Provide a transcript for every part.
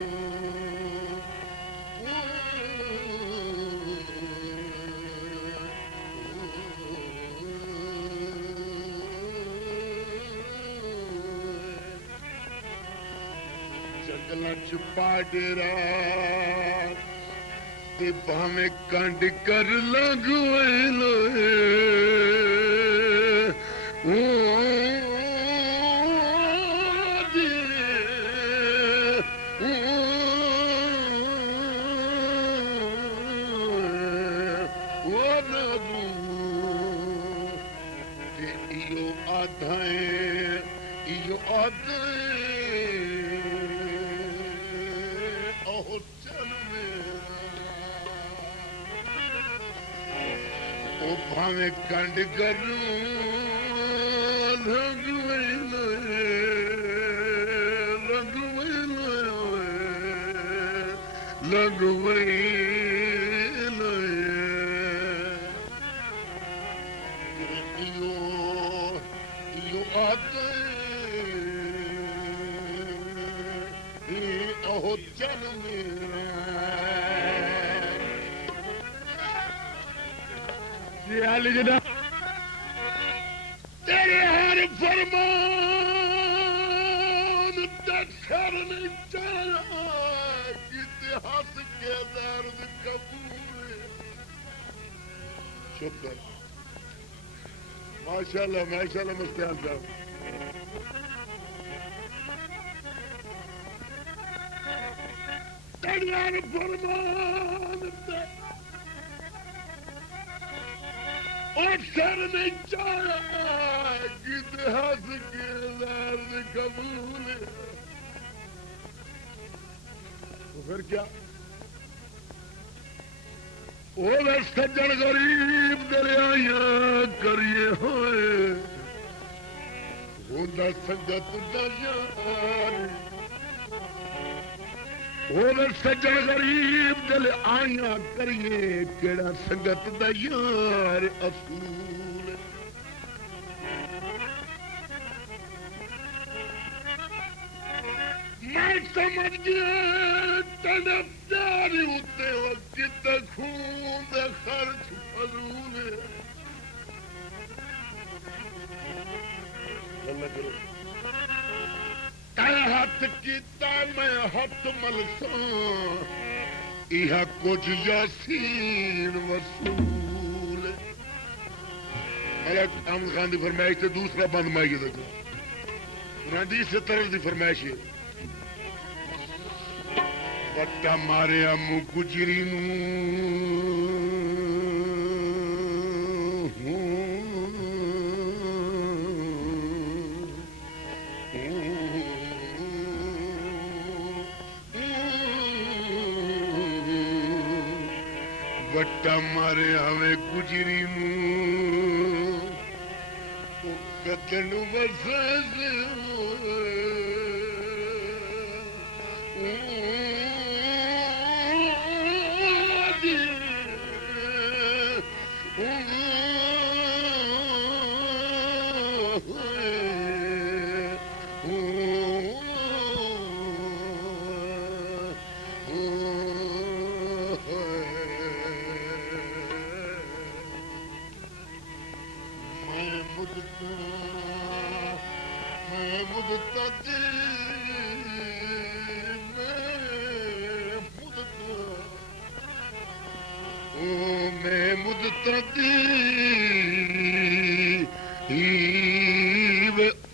जंगलां च पा डेरा ते भावें कंड कर लगवेलो भावें कंड करूं लगवेलो यो आते ओ चल मेरा तेरे हर फरमान दखर नहीं चाहा इतिहास के दर्द कबूल शुक्र माशाल्लाह माशाल्लाह मुस्तान साहब तेरे हर फरमान और सर नहीं चाहा इतिहास के दर्द कबूल तो फिर क्या वो सज्जन गरीब दरिया करिए होए होंदा संगत दा यार वो सज्जन गरीब दिल आया करिए केड़ा संगत दा यार असूल मैं समझ गया तड़पदारी उत्ते वक्त खून दे खर्च फजूल अल्लाह करो हाथ किता मैं हाथ मलसा यह कुछ यासीन वसूल अहमद खान की फरमाइश से दूसरा बंद माई देखो रंडी से तरफ की फरमाइश है बट्टा मारे मुँह गुजरी बट्टा मारे हमें गुजरी कतन बस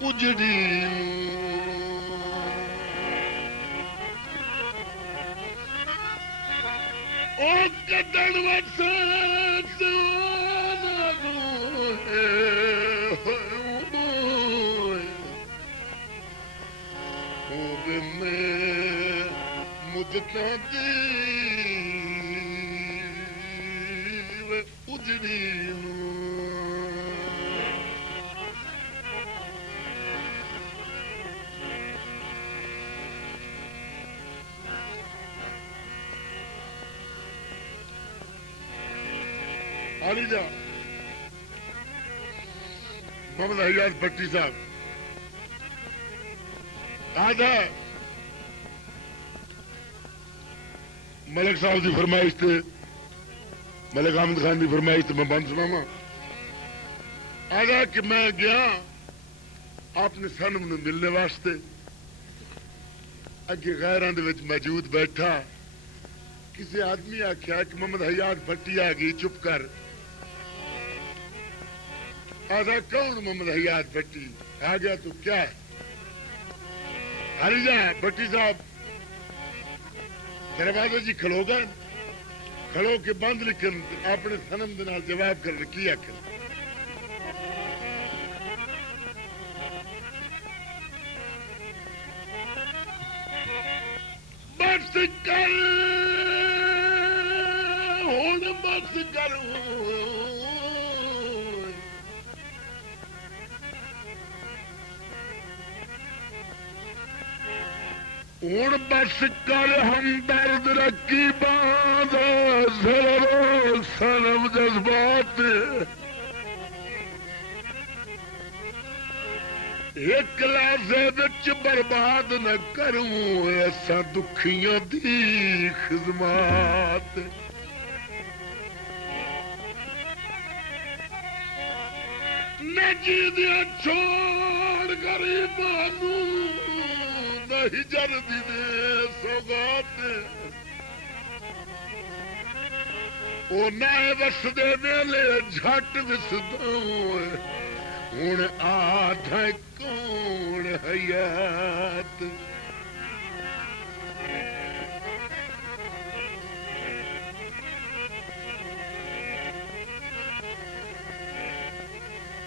उजड़ी ओ कदन मुदता उजड़ी आलिजा मोहम्मद हयात भट्टी साहब आधा मलिक साहब की फरमाइश से मलिक अहमद खान की फरमाइश से मैं बंद सुनावा। आया कि मैं गया अपने सनम ने मिलने वास्ते, अगे गैरां दे विच मौजूद बैठा, किसी आदमी आख्या कि मोहम्मद हयात भट्टी आ गई, चुप कर। आधा कौन मोहम्मद हयात भट्टी? आ गया तो क्या है? हरी जा भट्टी साहब दरवाजे जी खलो गए, खलो के बंद लिखन अपने सनम दे नाल जवाब कर की आखिर बस कर हुण बस कर हुण बस कर हमदर्द रखी बांध सनम जज्बात एक लाजे विच बर्बाद न करूं ऐसा दुखियों दी खिदमत न जीदिया छोड़ गरीबानू नहीं जरदी दे सौगात ओ नाए वसदे वेले झट विसदों हुण आधा कौन हयात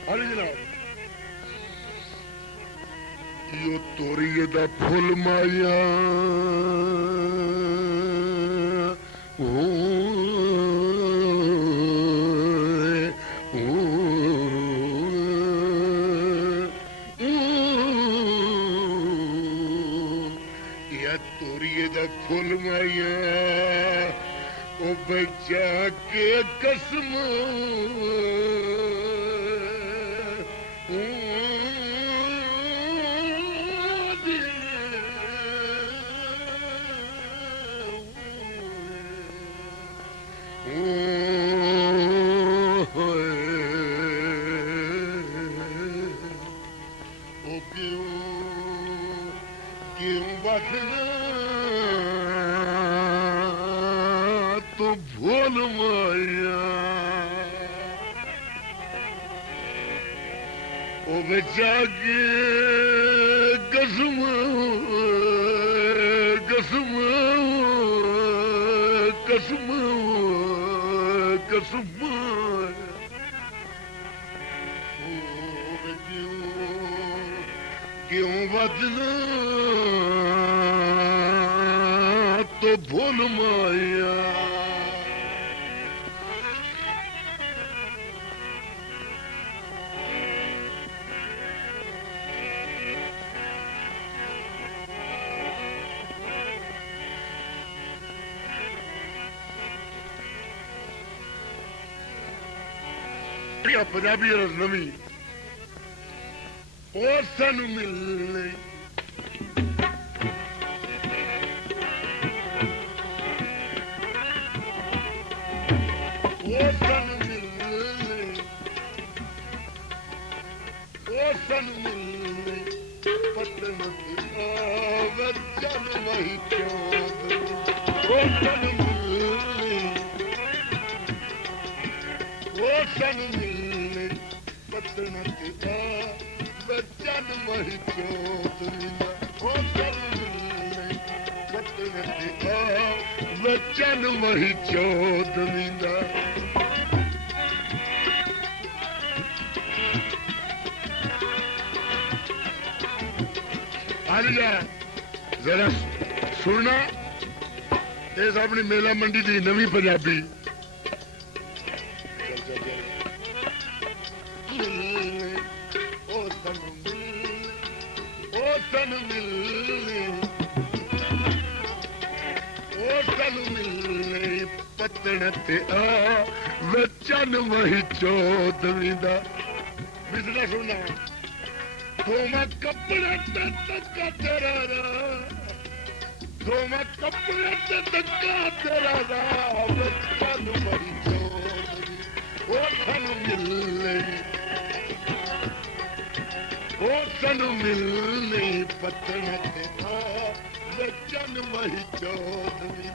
अरे जनाब यो तोरिए दा फुल माया फुल माया ओ बच्चा के कसम क्यों बदला तो भूल माया ओ बचा के कसम कसम कसम कसम क्यों बदला तो भूल माया पंजाबी नवी और सानू मिलने पतन वचन वही सन मिलने पतन वचन वही चौधरींदा सन मिलने पतन वचन वही चौधरींदा जरा सुनना इस अपनी मेला मंडी की नवी पंजाबी पतन वचन वही चौधरींदा बिजला सुनना तो मैं कपड़ा तेरा ਸੋਮਾ ਕੱਪੜੇ ਤੇ ਧੱਕਾ ਤੇਰਾ ਰਾਮ ਤਨ ਮਹੀ ਚੋਦਰੀ ਉਹ ਸਾਨੂੰ ਮਿਲਨੇ ਉਹ ਸਾਨੂੰ ਮਿਲਨੇ ਪਤਨ ਤੇ ਆ ਚੰਨ ਮਹੀ ਚੋਦਰੀ